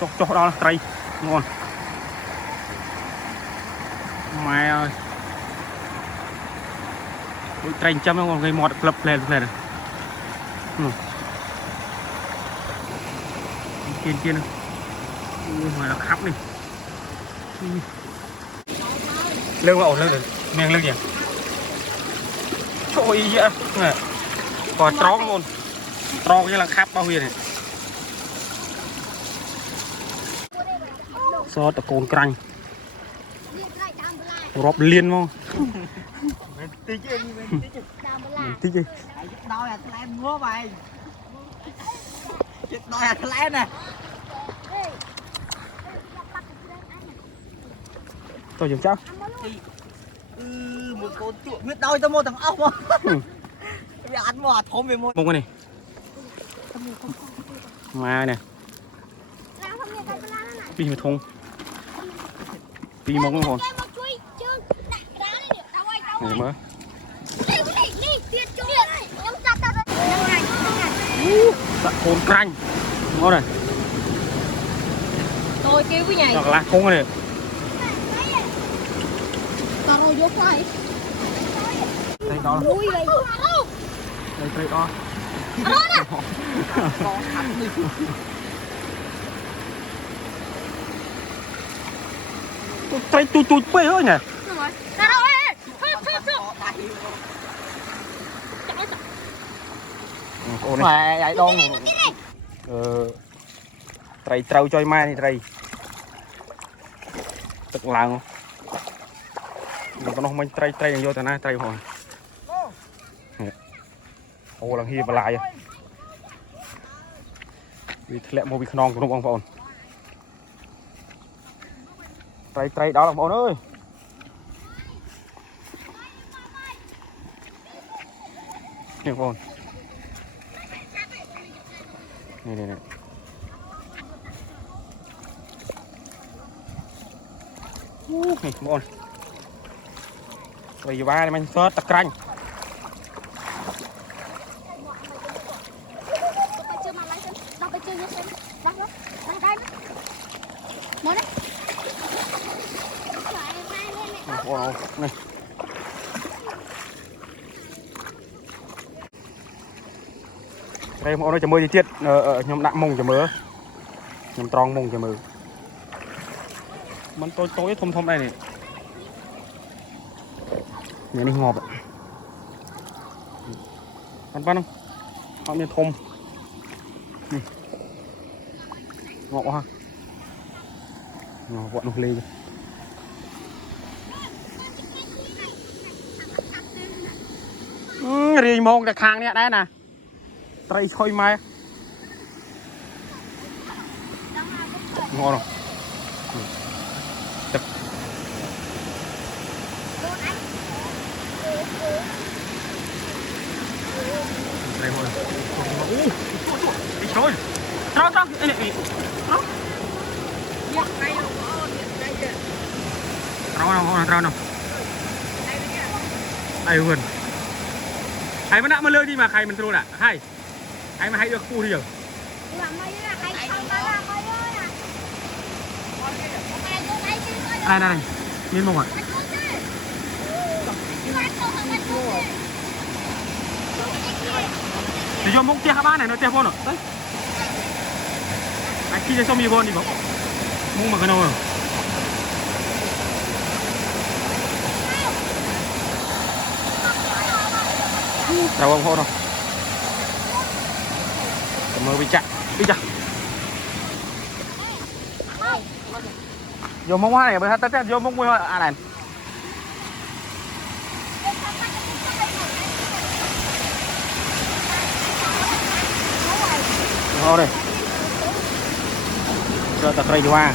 chọc đó là cây ngon mày ơi cây chăm nó còn gây mọt lập lên này kia nữa mà nó khắp đi lưng ổn lưng miệng lưng gì trôi vậy nè còn trón luôn tròn như là khắp bao nhiêu này so tập cồn canh rộp liên không tí chứ đôi là thằng em mua mày đôi là thằng em nè tôi dùng chắc một con chuột biết đôi tao mua thằng ốc không bây giờ ăn mua thôm về mua mông cái này mà nè đi mà thùng đi mông không này mới tạ cồn canh ngon này tôi kêu cái nhảy hoặc là không này tao rồi vô phải đây đó đây đó tay tụt bê ơi nè mày ai đông tay trâu cho mai này tay tức làng nó không tay vô từ nay tay hồi ô là hi và lại vì lẹ mua bị non của nó bông tay đó là bọn ơi nè con này con bây giờ ba mình sớt tắc canh này đây mọi người chấm mưa chi tiết nhom đạm mông chấm mưa nhom tròn mông chấm mưa mình tối thôm đây này nhà này ngọt ăn không họ nên thôm ngọt quá ha ngọt vọt lê rì mông để khang nè đây nè tay khôi mai ngon rồi đây thôi đi trôi trâu đây này trâu nào đây vườn hay mà đã mà lơi đi mà hay mình trôi ạ hay mà hay được khu đi rồi này nhìn mông ạ thì cho mông tia các bạn này nó tia vô rồi đấy anh khi xong gì vô đi bố mông mà cái nào rồi đâu không hôn đâu mơ bị chặt vô mông hoa này bởi tết vô mông hoa à này thôi đây cho tập đây qua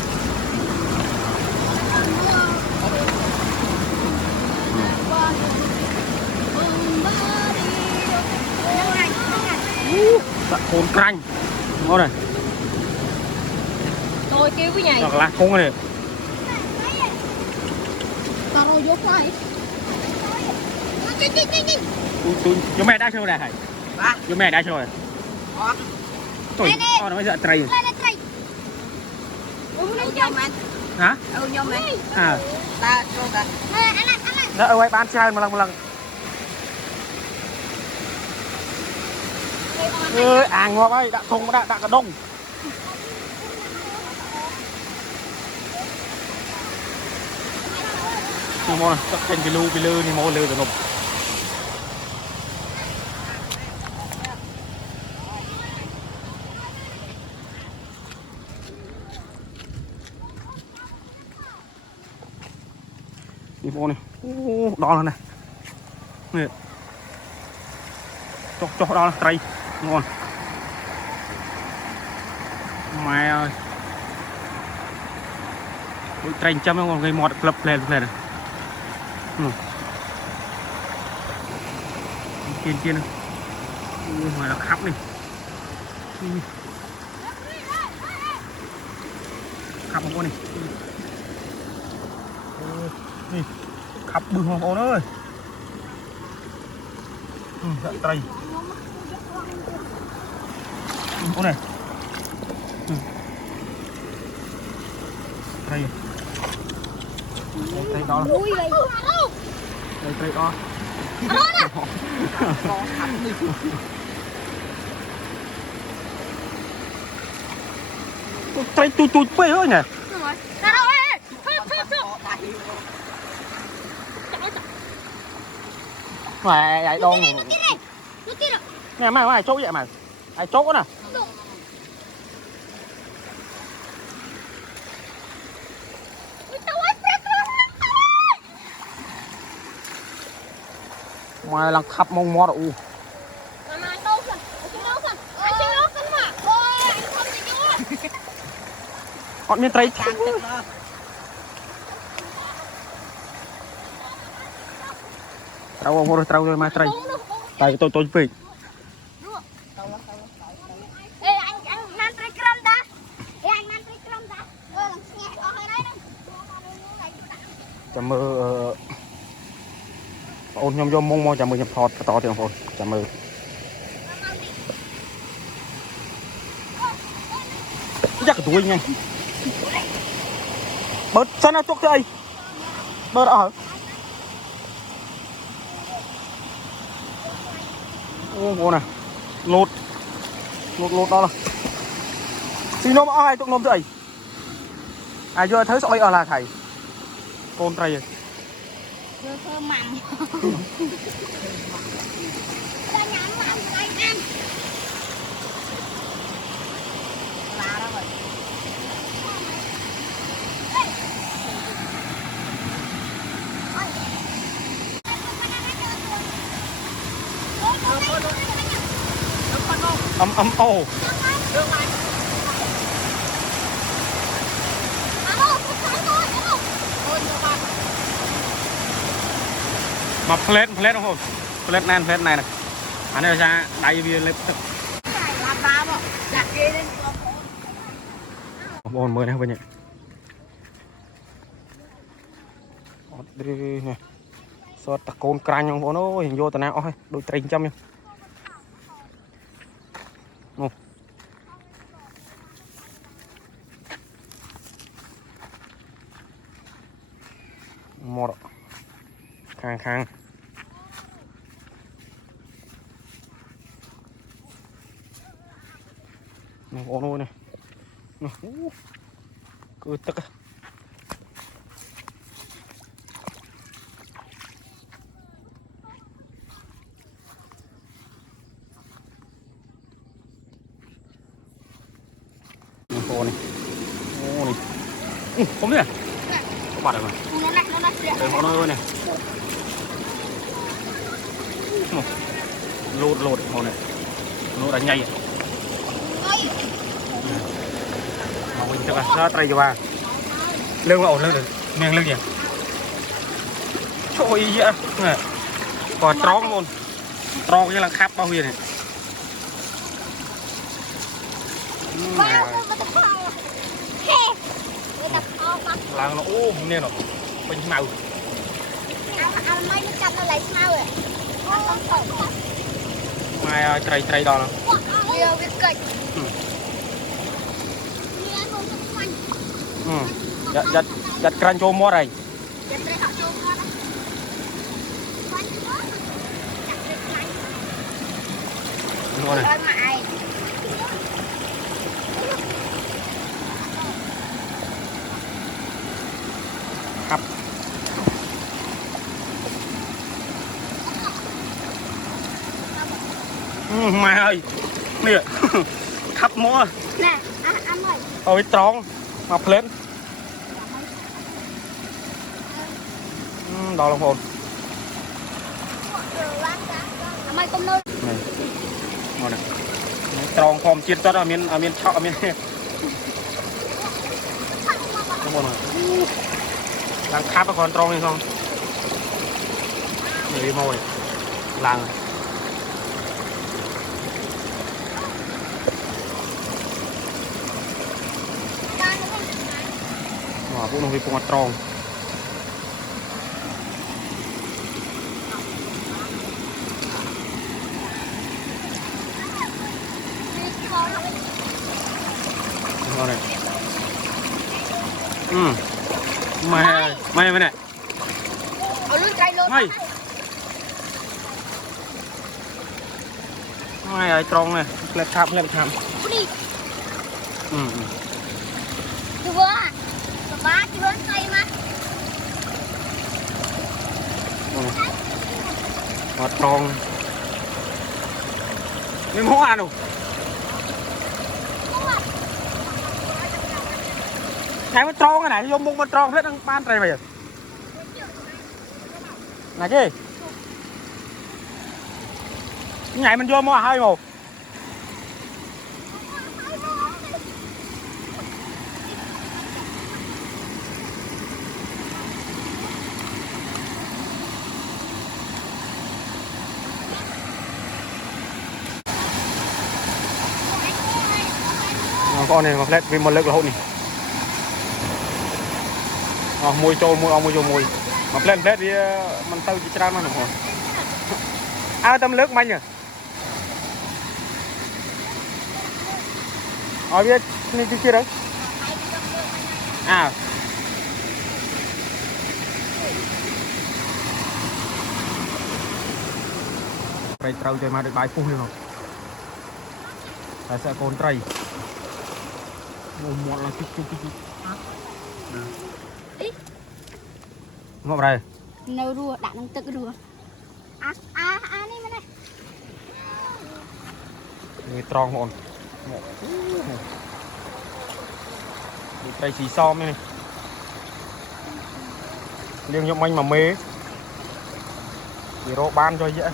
cồn canh ngon này tôi kêu cái nhảy hoặc là không này tao rồi vô phải chú mẹ đã chơi này hả chú mẹ đã chơi tôi nó mới sợ trầy nhom anh. Hả? Nhom anh. À. Ta cho ta. Đó ở bán chai một lần. Ơi, ngọt ấy, đã thùng đã cả đông. Ni mo tak ken bilu ni mo le tu. Đi mo này. Đó là này. Nè. Chọc đó là trai. Ngon. Mẹ ơi. Đôi trai chăm nó còn gây mọt lập lên này. Kia nữa. Mà nó khắp đi. Khắp một con này. Nè. Khắp bự hoàng ôn ơi. Dạ trai. Con này. Trai. Trai đó. Trai đó. Trai tụt bê ơi nè. Mày ai đong nè mày ai chốt vậy mày ai chốt nè mày là khắp mông mò đâu con miếng trai trâu rồi mà trai tại tôi về chả mơ ôn nhom vô mông mò chả mơ nhập thọt to tiền phồn chả mơ chắc cái túi nhanh bớt chân nó chốt đây bớt ở ô này lột đó là xin nó ai tụi nó vậy ai chưa thấy sợi ở là thầy con trai rồi thơm mặn ấm ô mà plate không hồn plate này này anh này ra đây vì lên bồn mới này bên nhỉ đi nè sao tạc côn canh không có nó hình vô tao nào ôi đôi tring trăm nha một khang nó có nôi này cứ tức à ô này không biết à có bật rồi mà đây họ nói ơi này lột họ này nó đánh nhanh họ mình chắc là ra tay cho bà lưng ổn lưng được miệng lưng gì trời ơi vậy còn trón luôn tròn như là khắp bao nhiêu này là nó ôm nên nó bình màu mai trai đó giật canh cho mua này mua này hấp mày ơi nè hấp mua nè ăn rồi ôi tròn mập lên đo lòng hồn mày công nơi này ngon này tròn phom chiết cho miếng chọ miếng ngon rồi đang khắp cái con tròn này không để mồi làng vụ nó bị con tròn ngon này mày này mày ai tròn này lẹp thảm chưa ba chưa hơn cây mà ngọt tròn mấy món ăn đâu ngàyมันtròn cái này vô muaมันtròn hết đang ban trời mày này chứ ngày mình vô mua hai một con này ngọc lét vì một lực là hôn này mùi trâu mùi ngọc lét đi mình tao chỉ ra mà được rồi tâm nước manh à biết đi kia đấy đây trâu chơi mà được bài phun không tại sẽ con trai một là chút ngọc đây nấu rùa đã đang tự rùa đi mà này người tròn hồn đây xì xom này liêng nhộng anh mà mê thì rô ban cho dễ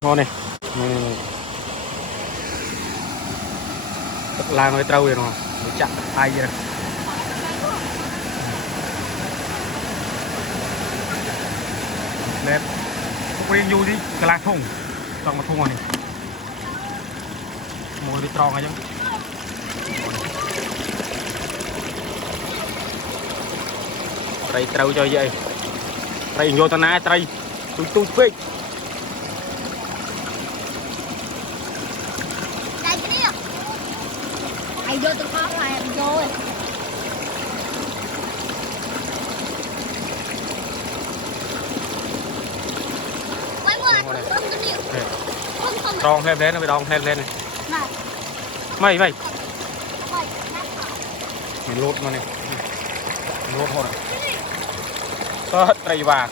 ngon này làng người trâu rồi nó chặt ai vậy lên không đi du đi cái làng thùng trong một thùng này mồi đi tròn ngay chứ đây trâu cho vậy đây vô tao nãy đây tôi phê ai vô tôi có là vô rồi quay qua không có điều không tròn thêm lên nó bị đòn thêm lên này mày mình lột nó này lột thôi có đầy vàng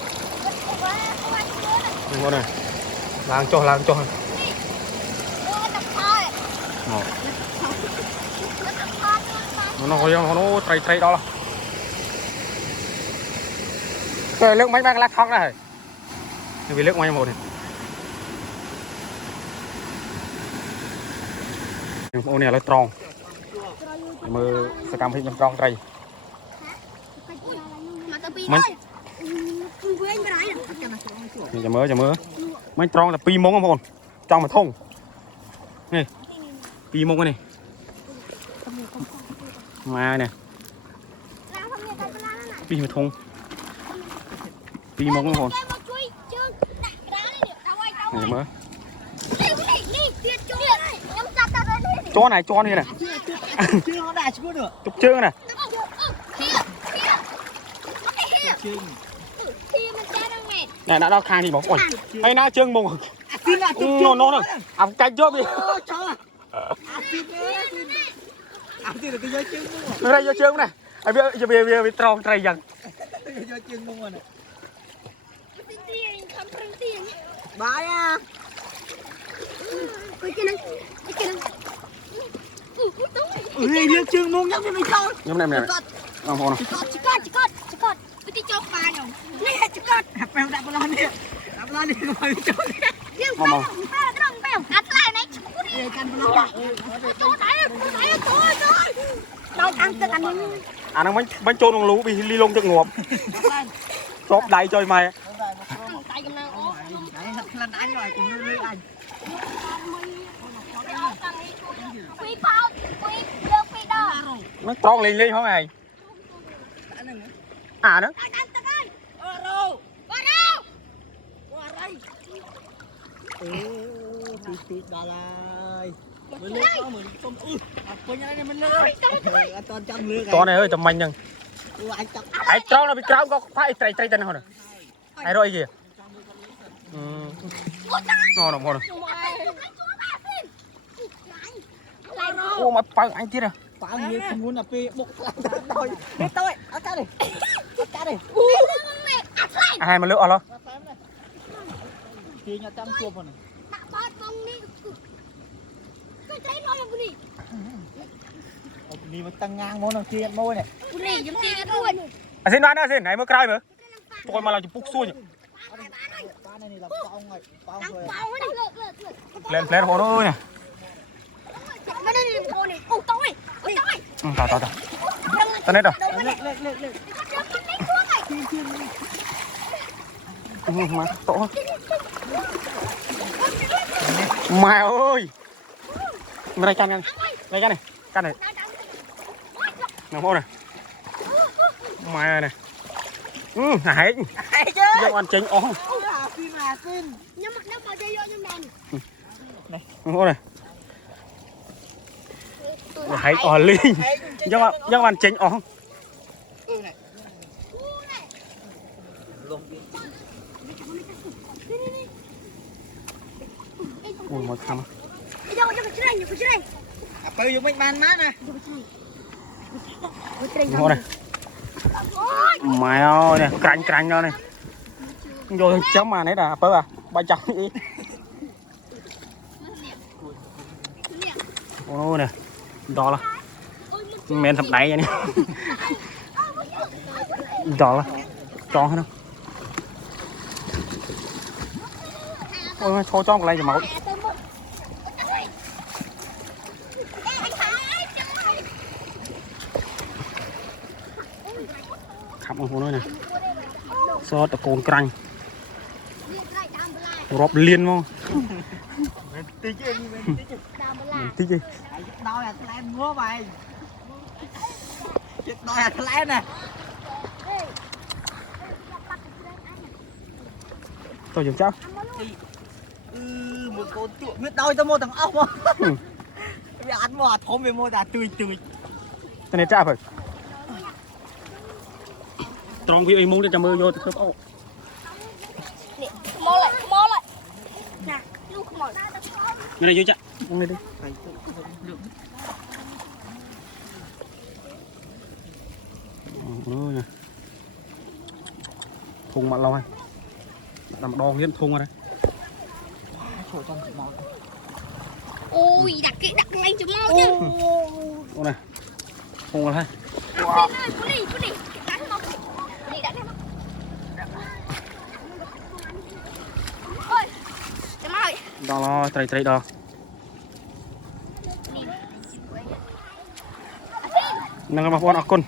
ngon này làng cho nó trầy đó là cái nước mấy bác lát khóc này vì nước mấy một này ô này là tròn mơ sẽ cảm thấy trong tròn trầy mình chả mơ mấy tròn là pi mông không hồn trong mà thùng này pi mông cái này mà nè pi mà thùng pi mông không hồn này mơ chó này chó này nè chưa nó đại chưa được ជប់ជើងណា chưa ទីមិនចាដល់ងេ ណែដាក់ដល់ខាងនេះបងអូយហើយណាជើងមក xin lại chụp នោះនោះអាកាច់យកវា cho xin xin là cái dây chân luôn នេះយកជើងណាហើយវាត្រង់ត្រីយ៉ាង dây chân luôn rồi này ទីខំប្រឹងទី bye à គួយគេនឹងទៅ dây chân luôn nhắm cho mình coi ខ្ញុំណែបងប្អូន ចកត់វិធីចោលបាញ់នេះចកត់ bèo đạp lên đi đạp lên đi rồi cho យើងទៅត្រង់បែបអាថ្លៃណៃឈូនេះ căn bên ចូលដៃដល់អាំងទឹកអានេះ អាហ្នឹងមិនចូលក្នុងលូលីលងទឹកងាប់ស្របដៃចុយម៉ែ ដៃកំណើអូ đấy thật là anh rồi cùng lưu anh ពីផោពីលើពីដង មិនត្រង់លេងផងឯងអាហ្នឹង អាំងទឹកហើយ rô បារោ qua đây tí đà lai mình lên có mình không coi như này mình lên anh toàn trong lưới តនេះអើយតែមាញ់ហ្នឹង anh chọc ឯងត្រង់ដល់ពីក្រោមក៏ខ្វាយត្រីទៅនោះឯងរកអីគេណ៎បងប្អូនអូមកបើអញទៀត bao nhiêu không muốn là pi bục tôi hết tôi ở cá điអូ អាយមកលើអស់ឡោះ kia nhà trăm chuột rồi này ដាក់បាត់បងនេះគេត្រីរយនេះ đi mà tăng ngang món nào kia môi này នេះខ្ញុំទីរួច អាស៊ីនបានណាស៊ីនឯងមើលក្រោយមើលចូលមកឡើងចំពុកសួយ ba này là bao rồi bao តាំង rồi បោនេះលើក ផ្លែបងប្អូនអើយ មកនេះបងនេះអូតោយអូតោយ តទៅនេះទៅ lên lên lên lên មកតោម៉ែអើយមិនកាន់កាន់នេះកាន់នេះបងប្អូនម៉ែនេះហែកយកអត់ចេញអស់ là xin ខ្ញុំមកជ័យយកខ្ញុំដែរ បងប្អូនហែកអស់លីងយកអត់ចេញអស់ này luôn អូយមកខំ យកជ្រេញ à bây giờ mình bàn mát nè ជ្រេញ បងប្អូនម៉ែអើយនេះក្រាញ់ដល់នេះយកចាំអានេះដល់បើបាច់ចាំអីអូនេះដល់មិនមែនសម្ដែងនេះដល់ចង់ហ្នឹងអូយឈរចំកន្លែងច្មោតខាប់បងប្អូនអើយណាសតកូនក្រាញ់រាប់លៀនមក tí chứ តិចទេ đôi là thằng em mua mày chết đôi là thằng em nè ទៅយើងចោល một con chuột biết đôi tao mua thằng ốc không bây giờ ăn mua thốn về mua là tươi ទៅនេះចាស់បើត្រង់វាអីមុងទៅចាំមើលយកទៅធ្វើអូ មកlạiណាលូខ្មោច នេះយកចាក់នេះđi ôi thùng mặt lâu này làm đo nghiến thùng rồi đấy ui đặt lên cho mau chứ ô này thùng rồi hay cứ đi đánh nó đi đánh nó ôi cho mau đo lo tray đo nâng vào con con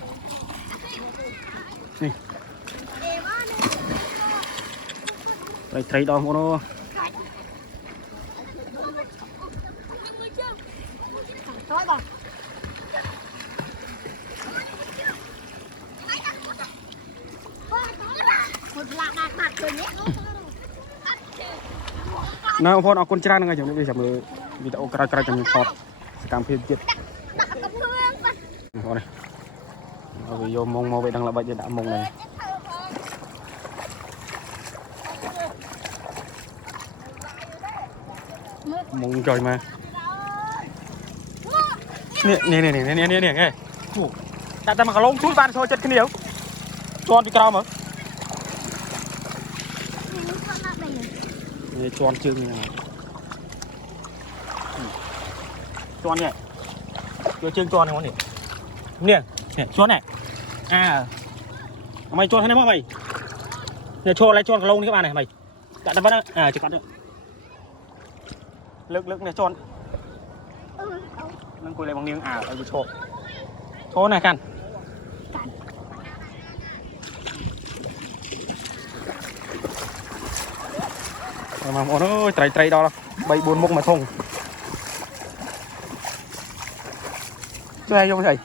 này tray đo con nó nó phone con trai nó ngay chẳng biết video cray cray chẳng phọt cảm phim chết Rồi vô mông màu vậy đang là bệnh đã mông này mông trời mà nè nghe ta mà cả lông chút ban thôi chất cái nhiều tròn đi cao mà tròn chừng tròn này chưa chừng tròn này nè tròn này à mày tròn thế nào mày nè tròn lại tròn cả lông đi các bạn này mày đã bắt đó à chỉ cắt được lực này tròn nâng cùi lại bằng miếng à ở chỗ này căn mà bọn nó trầy đó bay buồn mông mà thùng chơi không thầy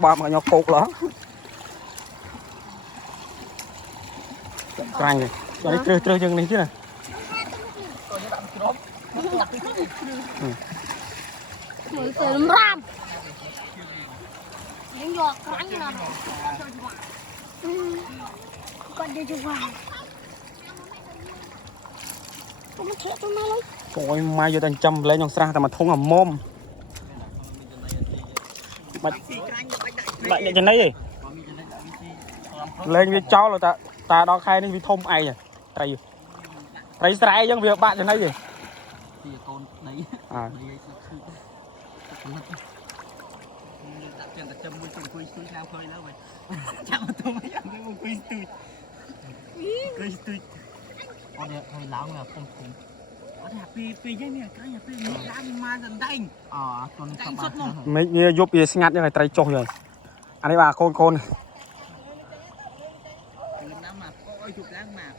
ba mà nhóc cột lắm căng rồi cho đi chơi chân này chứ nè Mười sớm ram những giọt rắn như nào còn đi chụp hoàng tôi mất chuyện tôi mai luôn ôi mai vô thành trăm lấy nhông xa mà thùng ở mồm lại chân đấy gì lên với cháu là ta đó khai nên vì thông ai à thấy sai giống việc bạn chân đấy gì à hồi lão là không cùng ở đây pi cái này cái nhà pi nước đam ma dần đanh còn cảnh xuất mà mấy như giúp gì ngắt như này tay trôi rồi anh ấy bà khôn đám mà ôi chụp đám mà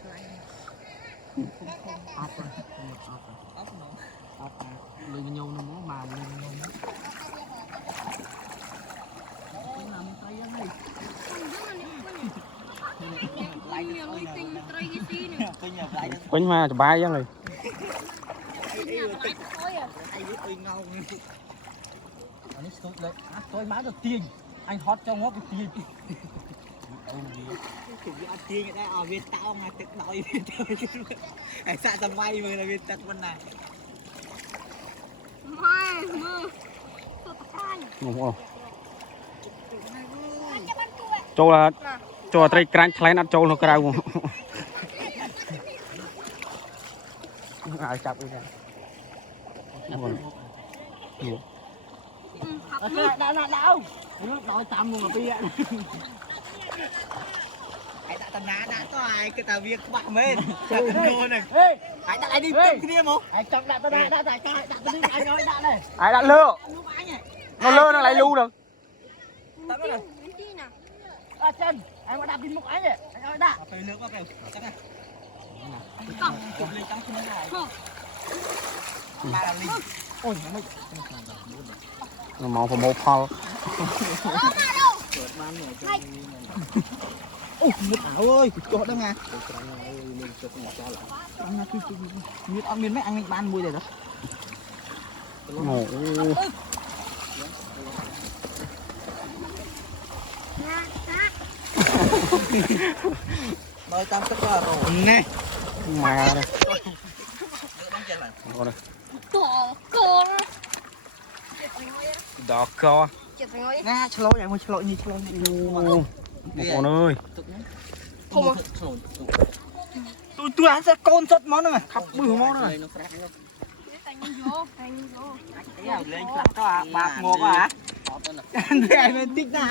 lười nhau nó muốn mà lười nhau làm tay đây quýnh mà bay vậy này tôi má được tiền anh hot cho ngót được tiền ông tiền đây ở Việt tao mà tự nói Việt xa tầm bay mà là Việt tật bên này châu là cho tay canh thay ăn châu nó cái đâu ai chặt đi đâu nói tầm luôn mà bia ai đã tầm đã có ai cái tờ việc bạn mến luôn này ai đã lại đi tìm kia không ai chọc đã đã giải cai đã đi anh ơi đã này ai đã lơ nó lơ nó lại lưu được tao cái này chân anh có đạp đi một anh này anh ơi đã phải nước vào kìa chắc này chụp lên trong cái này ba là linh ôi nó màu của màu phao ôi mít ảo ơi chỗ đó nghe mít ăn miếng mấy ăn ban mùi này đó nói tam tức là rồi nè mà đây đỏ co nè chlo vậy mua chlo như chlo con ơi tôi ăn sẽ con sốt món này khắp bự món này lên lắc đó à bạc ngọt à để mình tích ra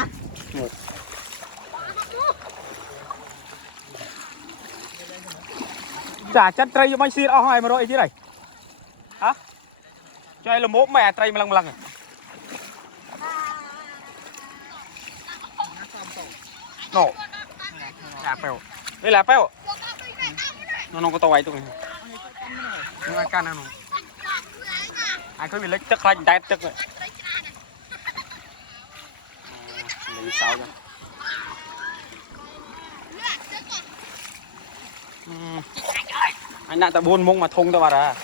chả chân trai cho mấy xịt ao hoài mà rồi chứ này hả cho ai là mốt mẹ trai mà lần này nổ là phèo đây là phèo nó có tàu ấy tụi này nó ăn can ăn không ai cứ bị lấy tức lạnh đét tức rồi lấy sao ra anh đã ta buôn mông mà thùng tao vào à